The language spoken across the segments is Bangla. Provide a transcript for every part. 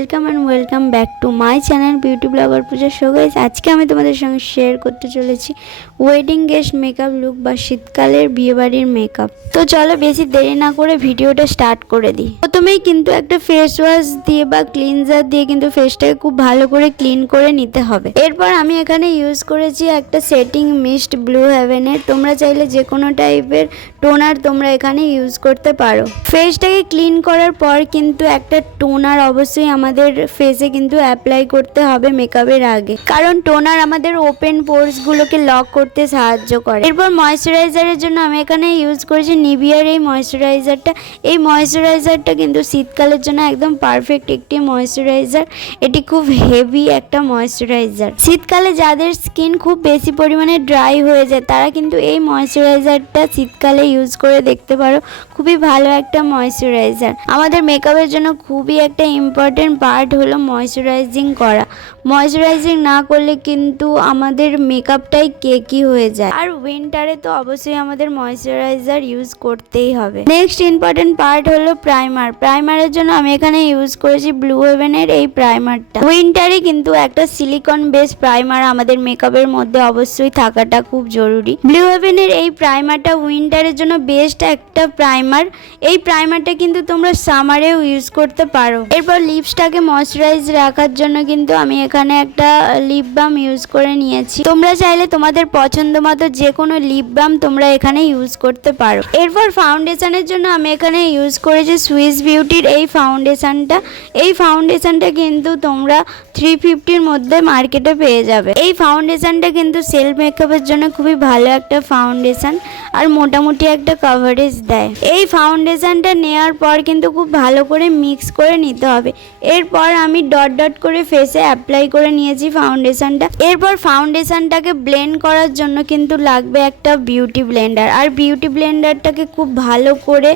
Welcome back to my channel beauty blogger Puja. So guys, আজকে আমি তোমাদের সঙ্গে শেয়ার করতে চলেছি ওয়েডিং গেস্ট মেকআপ লুক বা শীতকালের বিয়েবাড়ির মেকআপ। তো চলো বেশি দেরি না করে ভিডিওটা স্টার্ট করে দিই। প্রথমেই কিন্তু একটা ফেস ওয়াশ দিয়ে বা ক্লিনজার দিয়ে কিন্তু ফেসটাকে খুব ভালো করে ক্লিন করে নিতে হবে। এরপর আমি এখানে ইউজ করেছি একটা সেটিং মিস্ট ব্লু হেভেনের। তোমরা চাইলে যে কোনো টাইপের টোনার তোমরা এখানে ইউজ করতে পারো। ফেসটাকে ক্লিন করার পর কিন্তু একটা টোনার অবশ্যই আমাদের ফেসে কিন্তু অ্যাপ্লাই করতে হবে মেকআপের আগে, কারণ টোনার আমাদের ওপেন পোরস গুলোকে লক করতে সাহায্য করে। এরপর ময়শ্চারাইজারের জন্য আমি এখানে ইউজ করেছি নিভিয়ার এই ময়শ্চারাইজারটা। এই ময়শ্চারাইজারটা কিন্তু শীতকালের জন্য একদম পারফেক্ট একটি ময়শ্চারাইজার। এটি খুব হেভি একটা ময়শ্চারাইজার। শীতকালে যাদের স্কিন খুব বেশি পরিমাণে ড্রাই হয়ে যায় তারা কিন্তু এই ময়শ্চারাইজারটা শীতকালে ইউজ করে দেখতে পারো। খুবই ভালো একটা ময়শ্চারাইজার। আমাদের মেকআপের জন্য খুবই একটা ইম্পর্টেন্ট পার্ট হলো ময়শ্চারাইজিং করা। ময়শ্চারাইজিং না করলে কিন্তু আমাদের মেকআপটাই কেকি হয়ে যায়। আর উইন্টারে তো অবশ্যই আমাদের ময়শ্চারাইজার ইউজ করতেই হবে। নেক্সট ইম্পর্টেন্ট পার্ট হলো প্রাইমার। প্রাইমারের জন্য আমি এখানে ইউজ করেছি ব্লু হেভেনের এই প্রাইমারটা। উইন্টারে কিন্তু একটা সিলিকন বেস প্রাইমার আমাদের মেকআপের মধ্যে অবশ্যই থাকাটা খুব জরুরি। ব্লু হেভেনের এই প্রাইমারটা উইন্টারের জন্য বেস্ট একটা প্রাইমার। এই প্রাইমারটা কিন্তু তোমরা সামারেও ইউজ করতে পারো। এরপর লিপসটাকে ময়শ্চারাইজ রাখার জন্য কিন্তু আমি এখানে একটা লিপ বাম ইউজ করে নিয়েছি। তোমরা চাইলে তোমাদের পছন্দ মতো যে কোনো লিপ বাম তোমরা এখানে ইউজ করতে পারো। এরপর ফাউন্ডেশনের জন্য আমি এখানে ইউজ করেছি সুইস বিউটির এই ফাউন্ডেশনটা। এই ফাউন্ডেশনটা কিন্তু তোমরা 350-র মধ্যে মার্কেটে পেয়ে যাবে। এই ফাউন্ডেশনটা কিন্তু সেলফ মেকআপের জন্য খুবই ভালো একটা ফাউন্ডেশন আর মোটামুটি একটা কভারেজ দেয়। এই ফাউন্ডেশনটা নেওয়ার পর কিন্তু খুব ভালো করে মিক্স করে নিতে হবে। এরপর আমি ডট ডট করে ফেসে অ্যাপ্লাই করে নিয়েছি ফাউন্ডেশনটা। এরপর ফাউন্ডেশনটাকে ব্লেন্ড করার জন্য কিন্তু লাগবে একটা বিউটি ব্লেন্ডার। আর বিউটি ব্লেন্ডারটাকে খুব ভালো করে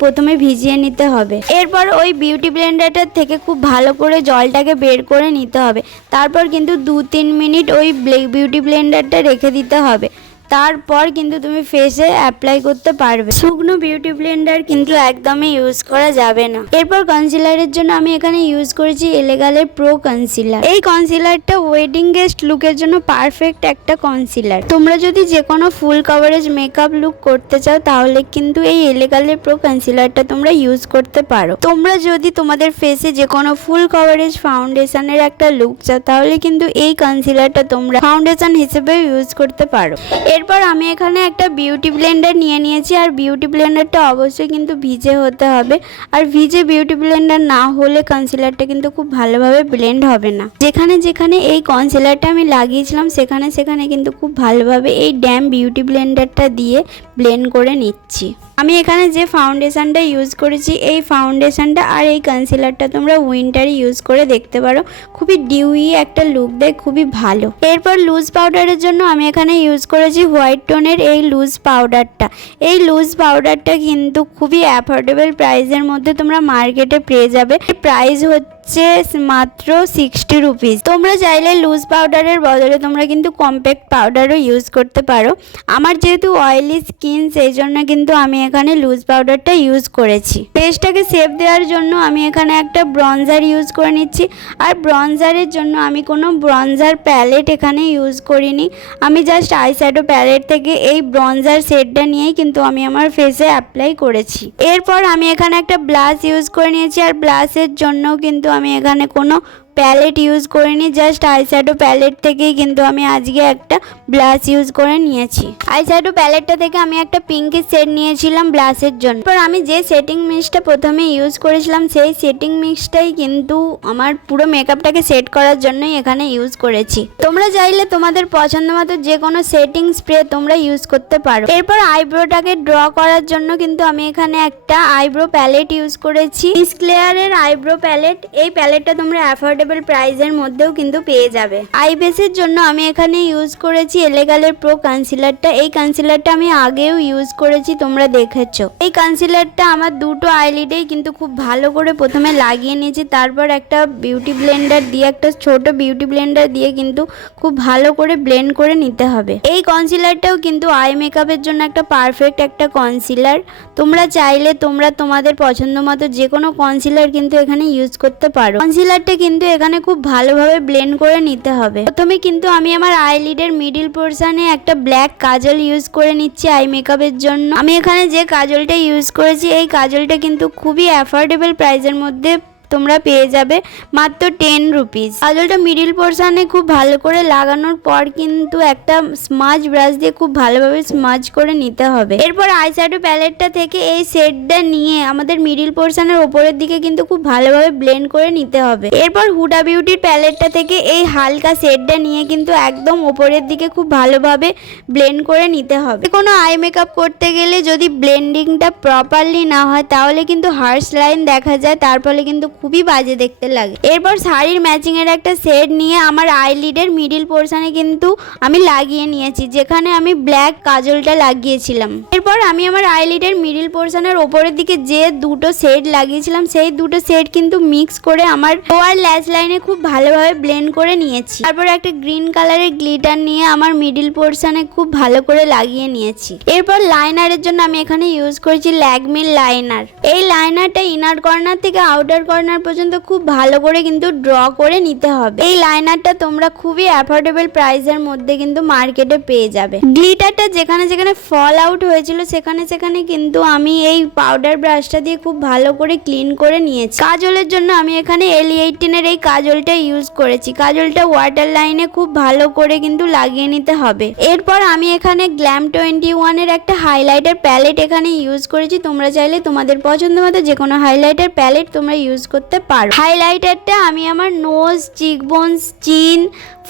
প্রথমে ভিজিয়ে নিতে হবে। এরপর ওই বিউটি ব্লেন্ডারটার থেকে খুব ভালো করে জলটাকে বের করে নিতে হবে। তারপর কিন্তু 2-3 মিনিট ওই বিউটি ব্লেন্ডারটা রেখে দিতে হবে। তারপর কিন্তু তুমি ফেসে অ্যাপ্লাই করতে পারবে। শুকনো বিউটি ব্লেন্ডার কিন্তু একদমই ইউজ করা যাবে না। এরপর কনসিলারের জন্য আমি এখানে ইউজ করেছি এলেগালের প্রো কনসিলার। এই কনসিলারটা ওয়েডিং গেস্ট লুকের জন্য পারফেক্ট একটা কনসিলার। তোমরা যদি যে কোনো ফুল কভারেজ মেকআপ লুক করতে চাও তাহলে কিন্তু এই এলেগালের প্রো কনসিলারটা তোমরা ইউজ করতে পারো। তোমরা যদি তোমাদের ফেসে যে কোনো ফুল কভারেজ ফাউন্ডেশনের একটা লুক চাও তাহলে কিন্তু এই কনসিলারটা তোমরা ফাউন্ডেশন হিসেবে ইউজ করতে পারো। এরপর আমি এখানে একটা বিউটি ব্লেন্ডার নিয়ে নিয়েছি। আর বিউটি ব্লেন্ডারটা অবশ্যই কিন্তু ভিজে হতে হবে। আর ভিজে বিউটি ব্লেন্ডার না হলে কনসিলারটা কিন্তু খুব ভালোভাবে ব্লেন্ড হবে না। যেখানে যেখানে এই কনসিলারটা আমি লাগিয়েছিলাম সেখানে সেখানে কিন্তু খুব ভালোভাবে এই ড্যাম বিউটি ব্লেন্ডারটা দিয়ে ব্লেন্ড করে নিচ্ছি। আমি এখানে যে ফাউন্ডেশনটা ইউজ করেছি এই ফাউন্ডেশনটা আর এই কনসিলারটা তোমরা উইন্টারে ইউজ করে দেখতে পারো। খুবই ডিউই একটা লুক দেয়, খুবই ভালো। এরপর লুজ পাউডারের জন্য আমি এখানে ইউজ করেছি হোয়াইট টোনের এই লুজ পাউডারটা। এই লুজ পাউডারটা কিন্তু খুবই অ্যাফোর্ডেবল প্রাইসের মধ্যে তোমরা মার্কেটে পেয়ে যাবে। প্রাইস হচ্ছে মাত্র 60 রুপিস। তোমরা চাইলে লুজ পাউডারের বদলে তোমরা কিন্তু কম্প্যাক্ট পাউডারও ইউজ করতে পারো। আমার যেহেতু অয়েলি স্কিন সেই জন্য কিন্তু আমি এখানে লুজ পাউডারটা ইউজ করেছি। ফেসটাকে শেপ দেওয়ার জন্য আমি এখানে একটা ব্রঞ্জার ইউজ করে নিচ্ছি। আর ব্রঞ্জারের জন্য আমি কোনো ব্রঞ্জার প্যালেট এখানে ইউজ করিনি। আমি জাস্ট আইশ্যাডো প্যালেট থেকে এই ব্রঞ্জার সেটটা নিয়েই কিন্তু আমি আমার ফেসে অ্যাপ্লাই করেছি। এরপর আমি এখানে একটা ব্লাশ ইউজ করে নিয়েছি। আর ব্লাশের জন্য কিন্তু আমি এখানে কোনো প্যালেট ইউজ করিনি, জাস্ট আইশ্যাডো প্যালেট থেকেই কিন্তু আমি আজকে একটা ব্লাশ ইউজ করে নিয়েছি। আইশ্যাডো প্যালেটটা থেকে আমি একটা পিঙ্কি শেড নিয়েছিলাম ব্লাশের জন্য। এরপর আমি যে সেটিং মিক্সটা প্রথমে ইউজ করেছিলাম সেই সেটিং মিক্সটাই কিন্তু আমার পুরো মেকআপটাকে সেট করার জন্যই এখানে ইউজ করেছি। তোমরা চাইলে তোমাদের পছন্দ মতো যে কোনো সেটিং স্প্রে তোমরা ইউজ করতে পারো। এরপর আইব্রোটাকে ড্র করার জন্য কিন্তু আমি এখানে একটা আইব্রো প্যালেট ইউজ করেছি, ক্লেয়ারের আইব্রো প্যালেট। এই প্যালেটটা তোমরা অ্যাফোর্ডেবল অ্যাফোর্ডেবল প্রাইসের মধ্যেও কিন্তু পেয়ে যাবে। আই বেসের জন্য আমি এখানে ইউজ করেছি এলেগালের প্রো কনসিলারটা। এই কনসিলারটা আমি আগেও ইউজ করেছি, তোমরা দেখেছো। এই কনসিলারটা আমার দুটো আইলিডেই কিন্তু খুব ভালো করে প্রথমে লাগিয়ে নিয়েছি, তারপর একটা বিউটি ব্লেন্ডার দিয়ে, একটা ছোট বিউটি ব্লেন্ডার দিয়ে কিন্তু খুব ভালো করে ব্লেন্ড করে নিতে হবে। এই কনসিলারটাও কিন্তু আই মেকআপের জন্য একটা পারফেক্ট একটা কনসিলার। তোমরা চাইলে তোমরা তোমাদের পছন্দ মতো যে কোনো কনসিলার কিন্তু এখানে ইউজ করতে পারো। কনসিলারটা কিন্তু এখানে খুব ভালোভাবে ব্লেন্ড করে নিতে হবে। প্রথমে কিন্তু আমি আমার আইলিডের মিডিল পোর্শনে একটা ব্ল্যাক কাজল ইউজ করে নিচ্ছি আই মেকআপের জন্য। আমি এখানে যে কাজলটা ইউজ করেছি এই কাজলটা কিন্তু খুবই অ্যাফোর্ডেবল প্রাইসের মধ্যে তোমরা পেয়ে যাবে, মাত্র 10 রুপিস। কাজলটা মিডিল পোর্শনে খুব ভালো করে লাগানোর পর কিন্তু একটা স্মাজ ব্রাশ দিয়ে খুব ভালোভাবে স্মাজ করে নিতে হবে। এরপর আইশ্যাডো প্যালেটটা থেকে এই শেডটা নিয়ে আমাদের মিডিল পোর্শনের ওপরের দিকে কিন্তু খুব ভালোভাবে ব্লেন্ড করে নিতে হবে। এরপর হুডা বিউটির প্যালেটটা থেকে এই হালকা শেডটা নিয়ে কিন্তু একদম ওপরের দিকে খুব ভালোভাবে ব্লেন্ড করে নিতে হবে। কোনো আই মেকআপ করতে গেলে যদি ব্লেন্ডিংটা প্রপারলি না হয় তাহলে কিন্তু হার্শ লাইন দেখা যায়, তার ফলে কিন্তু খুবই বাজে দেখতে লাগে। এরপর শাড়ির ম্যাচিং এর একটা সেট নিয়ে আমার আইলিডের মিডিল পোর্শনে কিন্তু আমি লাগিয়ে নিয়েছি, যেখানে আমি ব্ল্যাক কাজলটা লাগিয়েছিলাম। এরপর আমি আমার আইলিডের মিডিল পোর্শনের ওপরের দিকে যে দুটো সেট লাগিয়েছিলাম সেই দুটো সেট কিন্তু মিক্স করে আমার লোয়ার ল্যাশ লাইনে খুব ভালোভাবে ব্লেন্ড করে নিয়েছি। তারপর একটা গ্রিন কালারের গ্লিটার নিয়ে আমার মিডিল পোর্শনে খুব ভালো করে লাগিয়ে নিয়েছি। এরপর লাইনারের জন্য আমি এখানে ইউজ করেছি ল্যাকমির লাইনার। এই লাইনারটা ইনার কর্নার থেকে আউটার কর্নার পর্যন্ত খুব ভালো করে কিন্তু ড্র করে নিতে হবে। এই লাইনারটা তোমরা খুবই অ্যাফোর্ডেবল প্রাইসের মধ্যে কিন্তু মার্কেটে পেয়ে যাবে। গ্লিটারটা যেখানে যেখানে ফল আউট হয়েছিল সেখানে সেখানে কিন্তু আমি এই পাউডার ব্রাশটা দিয়ে খুব ভালো করে ক্লিন করে নিয়েছি। কাজলের জন্য আমি এখানে L18 এর এই কাজলটা ইউজ করেছি। কাজলটা ওয়াটার লাইনে খুব ভালো করে কিন্তু লাগিয়ে নিতে হবে। এরপর আমি এখানে গ্ল্যাম 21 এর একটা হাইলাইটার প্যালেট এখানে ইউজ করেছি। তোমরা চাইলে তোমাদের পছন্দ মতো যে কোনো হাইলাইটার প্যালেট তোমরা ইউজ করতে পারো। হাইলাইটারটা আমি আমার নোজ, চিকবোনস, চিন,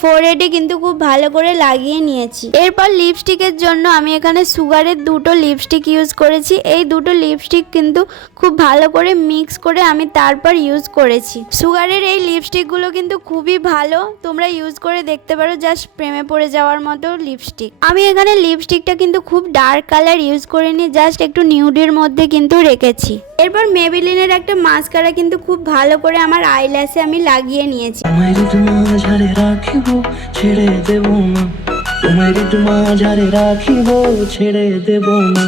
ফোরহেডে কিন্তু খুব ভালো করে লাগিয়ে নিয়েছি। এরপর লিপস্টিকের জন্য আমি এখানে সুগারের দুটো লিপস্টিক ইউজ করেছি। এই দুটো লিপস্টিক কিন্তু খুব ভালো করে মিক্স করে আমি তারপর ইউজ করেছি। সুগারের এই লিপস্টিকগুলো কিন্তু খুবই ভালো, তোমরা ইউজ করে দেখতে পারো, জাস্ট প্রেমে পড়ে যাওয়ার মতো লিপস্টিক। আমি এখানে লিপস্টিকটা কিন্তু খুব ডার্ক কালার ইউজ করিনি, জাস্ট একটু নিউডের মধ্যে কিন্তু রেখেছি। এরপর মেবিলিনের একটা মাস্কারা কিন্তু খুব ভালো করে আমার আইল্যাশে আমি লাগিয়ে নিয়েছি। ছেড়ে দেব না।